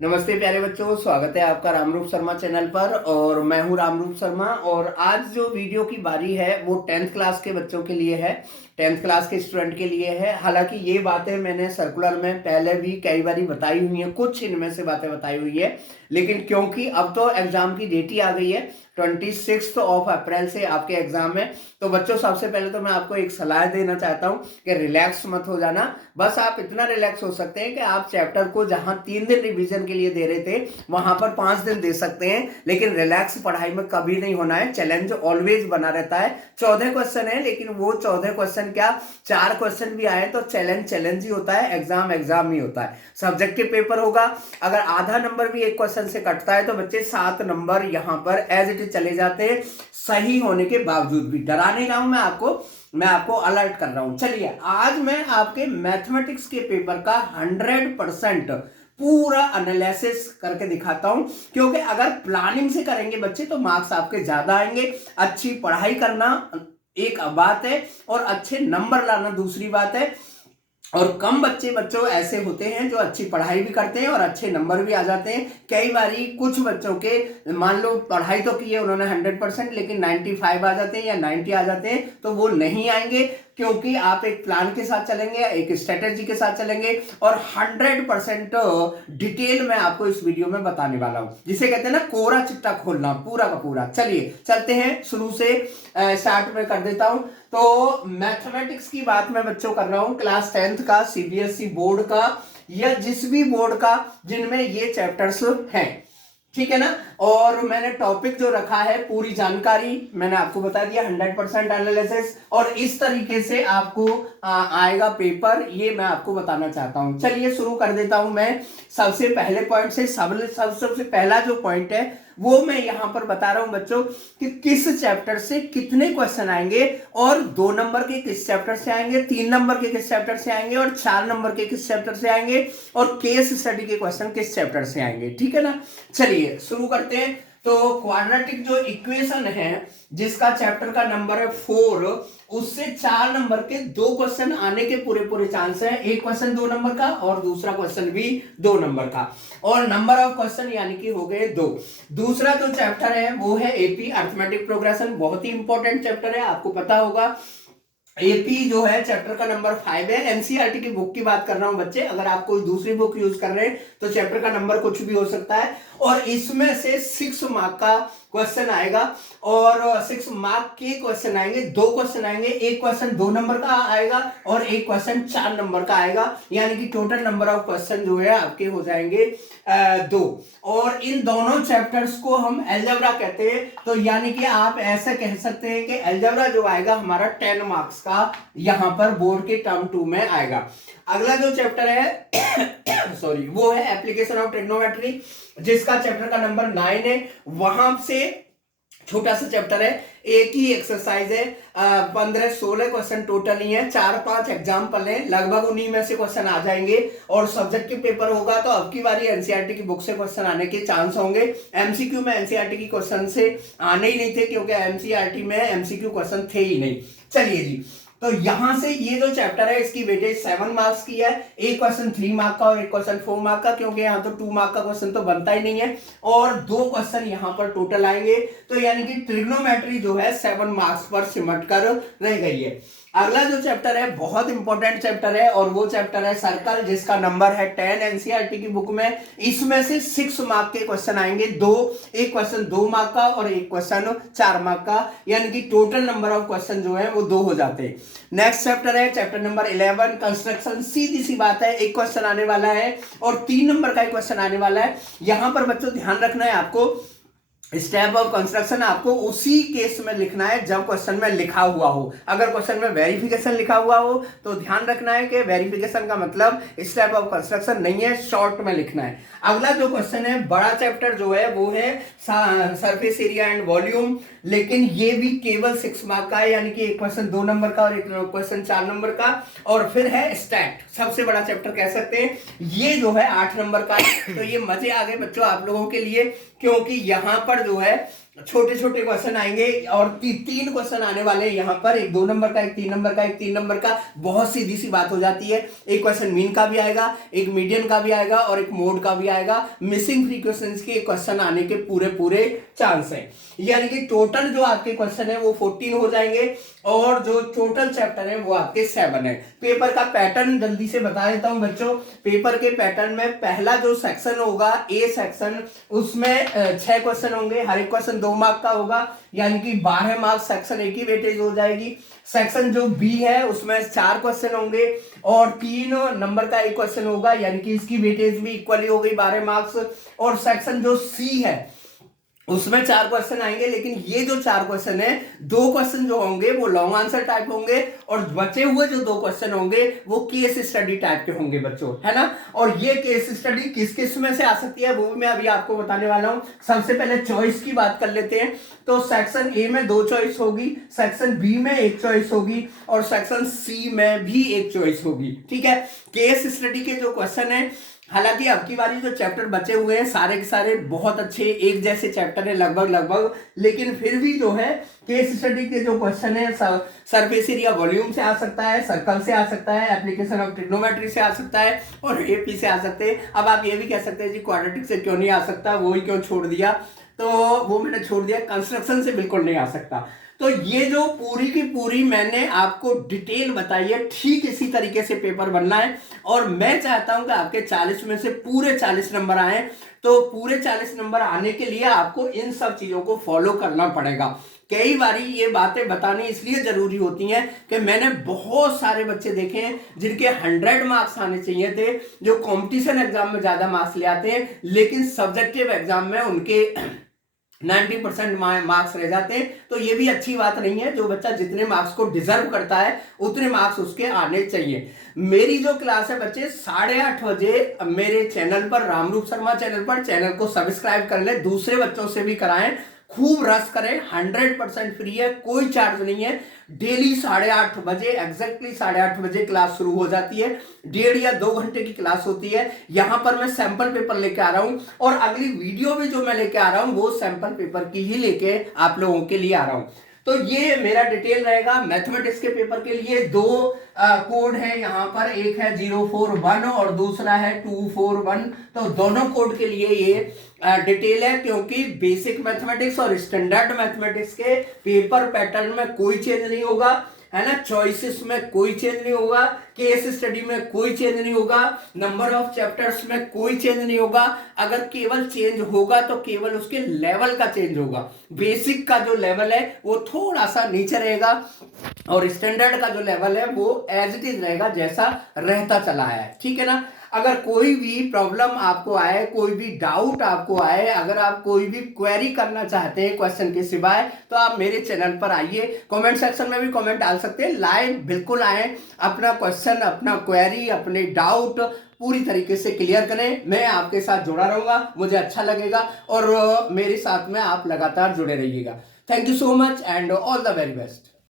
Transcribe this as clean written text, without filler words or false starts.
नमस्ते प्यारे बच्चों, स्वागत है आपका रामरूप शर्मा चैनल पर। और मैं हूं रामरूप शर्मा। और आज जो वीडियो की बारी है वो 10th क्लास के बच्चों के लिए है, 10th क्लास के स्टूडेंट के लिए है। हालांकि ये बातें मैंने सर्कुलर में पहले भी कई बारी बताई हुई हैं, कुछ इनमें से बातें बताई हुई है, लेकिन क्योंकि अब तो एग्जाम की डेट ही आ गई है, 26 अप्रैल से आपके एग्जाम है। तो बच्चों, सबसे पहले तो मैं आपको एक सलाह देना चाहता हूं कि रिलैक्स मत हो जाना। बस आप इतना रिलैक्स हो सकते हैं कि आप चैप्टर को जहां 3 दिन रिवीजन के लिए दे रहे थे वहां पर 5 दिन दे सकते हैं, लेकिन रिलैक्स पढ़ाई में कभी नहीं होना है। चैलेंज ऑलवेज बना रहता है। 14 क्वेश्चन है, लेकिन वो 14 क्वेश्चन क्या, 4 क्वेश्चन भी आए तो चैलेंज चैलेंज ही होता है, एग्जाम एग्जाम ही होता है। सब्जेक्टिव पेपर होगा, अगर आधा नंबर भी एक क्वेश्चन से कटता है तो बच्चे 7 नंबर यहां पर एज इट इज चले जाते हैं, सही होने के बावजूद भी। डरा नहीं रहा हूं मैं आपको अलर्ट कर रहा हूं। चलिए, आज मैं आपके मैथमेटिक्स के पेपर का 100% पूरा एनालिसिस करके दिखाता हूं, क्योंकि अगर प्लानिंग से करेंगे बच्चे तो मार्क्स आपके ज्यादा आएंगे। अच्छी पढ़ाई करना एक बात है और अच्छे नंबर लाना दूसरी बात है। और कम बच्चों ऐसे होते हैं जो अच्छी पढ़ाई भी करते हैं और अच्छे नंबर भी आ जाते हैं। कई बारी कुछ बच्चों के, मान लो पढ़ाई तो की है उन्होंने 100%, लेकिन 95 आ जाते हैं या 90 आ जाते हैं, तो वो नहीं आएंगे, क्योंकि आप एक प्लान के साथ चलेंगे, एक स्ट्रेटेजी के साथ चलेंगे। और 100% डिटेल में आपको इस वीडियो में बताने वाला हूं, जिसे कहते हैं ना कोरा चिट्टा खोलना, पूरा का पूरा। चलिए चलते हैं, शुरू से स्टार्ट में कर देता हूं। तो मैथमेटिक्स की बात मैं बच्चों कर रहा हूं, क्लास 10th का, सीबीएसई बोर्ड का या जिस भी बोर्ड का जिनमें ये चैप्टर्स हैं, ठीक है ना। और मैंने टॉपिक जो रखा है, पूरी जानकारी मैंने आपको बता दिया, 100% एनालिसिस, और इस तरीके से आपको आएगा पेपर, ये मैं आपको बताना चाहता हूं। चलिए शुरू कर देता हूं मैं सबसे पहले पॉइंट से। सबसे पहला जो पॉइंट है वो मैं यहां पर बता रहा हूं बच्चों कि किस चैप्टर से कितने क्वेश्चन आएंगे, और 2 नंबर के किस चैप्टर से आएंगे, 3 नंबर के किस चैप्टर से आएंगे, और 4 नंबर के किस चैप्टर से आएंगे, और केस स्टडी के क्वेश्चन किस चैप्टर से आएंगे, ठीक है ना। चलिए शुरू करते हैं। तो क्वाड्रेटिक जो इक्वेशन है, जिसका चैप्टर का नंबर है 4, उससे 4 नंबर के 2 क्वेश्चन आने के पूरे पूरे चांस है। एक क्वेश्चन 2 नंबर का और दूसरा क्वेश्चन भी 2 नंबर का, और नंबर ऑफ क्वेश्चन यानी कि हो गए 2। दूसरा जो चैप्टर है वो है एपी अरिथमेटिक प्रोग्रेशन, बहुत ही इंपॉर्टेंट चैप्टर है, आपको पता होगा। एपी जो है चैप्टर का नंबर 5 है। एनसीईआरटी की बुक की बात कर रहा हूं बच्चे, अगर आप कोई दूसरी बुक यूज कर रहे हैं तो चैप्टर का नंबर कुछ भी हो सकता है। और इसमें से 6 मार्क का क्वेश्चन आएगा, और 6 मार्क के क्वेश्चन आएंगे, 2 क्वेश्चन आएंगे, एक क्वेश्चन 2 नंबर का आएगा और एक क्वेश्चन 4 नंबर का आएगा, यानी कि टोटल नंबर ऑफ क्वेश्चन जो है आपके हो जाएंगे 2। और इन दोनों चैप्टर्स को हम अलजेब्रा कहते हैं। तो यानी कि आप ऐसे कह सकते हैं कि अलजेब्रा जो आएगा हमारा 10 मार्क्स का यहां पर बोर्ड के टर्म 2 में आएगा। अगला जो चैप्टर है सॉरी, वो है एप्लीकेशन ऑफ ट्रिग्नोमेट्री, जिसका चैप्टर का नंबर 9 है। वहां से छोटा सा चैप्टर है, एक ही एक्सरसाइज है, 15-16 क्वेश्चन टोटल ही है, 4-5 एग्जाम्पल है, लगभग उन्हीं में से क्वेश्चन आ जाएंगे। और सब्जेक्टिव पेपर होगा तो अब की बारी एनसीईआरटी की बुक से क्वेश्चन आने के चांस होंगे। एमसीक्यू में एनसीईआरटी की क्वेश्चन से आने ही नहीं थे, क्योंकि एमसीईआरटी में एमसीक्यू क्वेश्चन थे ही नहीं। चलिए जी, तो यहां से ये जो चैप्टर है इसकी वेटेज 7 मार्क्स की है, एक क्वेश्चन 3 मार्क का और एक क्वेश्चन 4 मार्क का, क्योंकि यहां तो 2 मार्क का क्वेश्चन तो बनता ही नहीं है, और 2 क्वेश्चन यहां पर टोटल आएंगे। तो यानी कि ट्रिग्नोमेट्री जो है 7 मार्क्स पर सिमट कर रह गई है। अगला जो चैप्टर है बहुत इंपॉर्टेंट चैप्टर है, और वो चैप्टर है सर्कल, जिसका नंबर है 10 एनसीईआरटी की बुक में। इसमें से 6 मार्क के क्वेश्चन आएंगे, एक क्वेश्चन 2 मार्क का और एक क्वेश्चन 4 मार्क का, यानी कि टोटल नंबर ऑफ क्वेश्चन जो है वो 2 हो जाते हैं। नेक्स्ट चैप्टर है चैप्टर नंबर 11 कंस्ट्रक्शन। सीधी सी बात है, एक क्वेश्चन आने वाला है और 3 नंबर का एक क्वेश्चन आने वाला है। यहां पर बच्चों ध्यान रखना है आपको, स्टेप ऑफ कंस्ट्रक्शन आपको उसी केस में लिखना है जब क्वेश्चन में लिखा हुआ हो। अगर क्वेश्चन में वेरिफिकेशन लिखा हुआ हो तो ध्यान रखना है कि वेरिफिकेशन का मतलब स्टेप ऑफ कंस्ट्रक्शन नहीं है, शॉर्ट में लिखना है। अगला जो क्वेश्चन है, बड़ा चैप्टर जो है वो है सरफेस एरिया एंड वॉल्यूम, लेकिन ये भी केवल 6 मार्क का है, यानी कि एक क्वेश्चन 2 नंबर का और एक क्वेश्चन 4 नंबर का। और फिर है स्टैट, सबसे बड़ा चैप्टर कह सकते हैं, ये जो है 8 नंबर का है। तो ये मजे आ गए बच्चों आप लोगों के लिए, क्योंकि यहां पर जो है छोटे छोटे क्वेश्चन आएंगे और तीन क्वेश्चन आने वाले हैं यहाँ पर, एक 2 नंबर का, एक 3 नंबर का, एक 3 नंबर का। बहुत सीधी सी बात हो जाती है। एक क्वेश्चन मीन का भी आएगा, एक मीडियन का भी आएगा और एक मोड का भी आएगा। मिसिंग फ्रीक्वेंसीज के क्वेश्चन आने के पूरे पूरे चांस हैं। यानी कि टोटल जो आपके क्वेश्चन है वो 14 हो जाएंगे और जो टोटल चैप्टर है वो आपके 7 है। पेपर का पैटर्न जल्दी से बता देता हूं बच्चों। पेपर के पैटर्न में पहला जो सेक्शन होगा, ए सेक्शन, उसमें 6 क्वेश्चन होंगे। हर एक क्वेश्चन 2 मार्क का होगा, यानी कि 12 मार्क्स सेक्शन ए की वेटेज हो जाएगी। सेक्शन जो बी है उसमें 4 क्वेश्चन होंगे और 3 नंबर का एक क्वेश्चन होगा, यानी कि इसकी वेटेज भी इक्वली हो गई 12 मार्क्स। और सेक्शन जो सी है उसमें 4 क्वेश्चन आएंगे, लेकिन ये जो 4 क्वेश्चन है, 2 क्वेश्चन जो होंगे वो लॉन्ग आंसर टाइप होंगे और बचे हुए जो 2 क्वेश्चन होंगे वो केस स्टडी टाइप के होंगे बच्चों, है ना। और ये केस स्टडी किस किस में से आ सकती है वो भी मैं अभी आपको बताने वाला हूं। सबसे पहले चॉइस की बात कर लेते हैं। तो सेक्शन ए में 2 चॉइस होगी, सेक्शन बी में 1 चॉइस होगी और सेक्शन सी में भी 1 चॉइस होगी। ठीक है। केस स्टडी के जो क्वेश्चन है, हालांकि अब की बारी जो चैप्टर बचे हुए हैं सारे के सारे बहुत अच्छे एक जैसे चैप्टर है लगभग, लेकिन फिर भी जो है केस स्टडी के जो क्वेश्चन है सरफेस एरिया वॉल्यूम से आ सकता है, सर्कल से आ सकता है, एप्लीकेशन ऑफ ट्रिग्नोमेट्री से आ सकता है और एपी से आ सकते हैं। अब आप ये भी कह सकते हैं जी क्वाड्रेटिक से क्यों नहीं आ सकता, वो ही क्यों छोड़ दिया, तो वो मैंने छोड़ दिया, कंस्ट्रक्शन से बिल्कुल नहीं आ सकता। तो ये जो पूरी की पूरी मैंने आपको डिटेल बताई है, ठीक इसी तरीके से पेपर बनना है और मैं चाहता हूं कि आपके 40 में से पूरे 40 नंबर आए। तो पूरे 40 नंबर आने के लिए आपको इन सब चीजों को फॉलो करना पड़ेगा। कई बारी ये बातें बतानी इसलिए जरूरी होती हैं कि मैंने बहुत सारे बच्चे देखे हैं जिनके 100 मार्क्स आने चाहिए थे, जो कंपटीशन एग्जाम में ज्यादा मार्क्स ले आते हैं, लेकिन सब्जेक्टिव एग्जाम में उनके 90% मार्क्स रह जाते हैं। तो ये भी अच्छी बात नहीं है। जो बच्चा जितने मार्क्स को डिजर्व करता है उतने मार्क्स उसके आने चाहिए। मेरी जो क्लास है बच्चे 8:30 बजे मेरे चैनल पर, रामरूप शर्मा चैनल पर, चैनल को सब्सक्राइब कर ले, दूसरे बच्चों से भी कराएं, खूब रस करें। 100% फ्री है, कोई चार्ज नहीं है। डेली 8:30 बजे, एग्जैक्टली 8:30 बजे क्लास शुरू हो जाती है। 1.5 या 2 घंटे की क्लास होती है। यहां पर मैं सैंपल पेपर लेके आ रहा हूं और अगली वीडियो भी जो मैं लेके आ रहा हूं वो सैंपल पेपर की ही लेके आप लोगों के लिए आ रहा हूं। तो ये मेरा डिटेल रहेगा। मैथमेटिक्स के पेपर के लिए 2 कोड है यहाँ पर, एक है 041 और दूसरा है 241। तो दोनों कोड के लिए ये डिटेल है, क्योंकि बेसिक मैथमेटिक्स और स्टैंडर्ड मैथमेटिक्स के पेपर पैटर्न में कोई चेंज नहीं होगा, है ना। चॉइसेस में कोई चेंज नहीं होगा, केस स्टडी में कोई चेंज नहीं होगा, नंबर ऑफ चैप्टर्स में कोई चेंज नहीं होगा। अगर केवल चेंज होगा तो केवल उसके लेवल का चेंज होगा। बेसिक का जो लेवल है वो थोड़ा सा नीचे रहेगा और स्टैंडर्ड का जो लेवल है वो एज इट इज रहेगा, जैसा रहता चला है। ठीक है ना। अगर कोई भी प्रॉब्लम आपको आए, कोई भी डाउट आपको आए, अगर आप कोई भी क्वेरी करना चाहते हैं क्वेश्चन के सिवाय, तो आप मेरे चैनल पर आइए, कमेंट सेक्शन में भी कमेंट डाल सकते हैं। लाइव बिल्कुल आए, अपना क्वेश्चन, अपना क्वेरी, अपने डाउट पूरी तरीके से क्लियर करें। मैं आपके साथ जुड़ा रहूंगा, मुझे अच्छा लगेगा और मेरे साथ में आप लगातार जुड़े रहिएगा। Thank you so much and all the very best.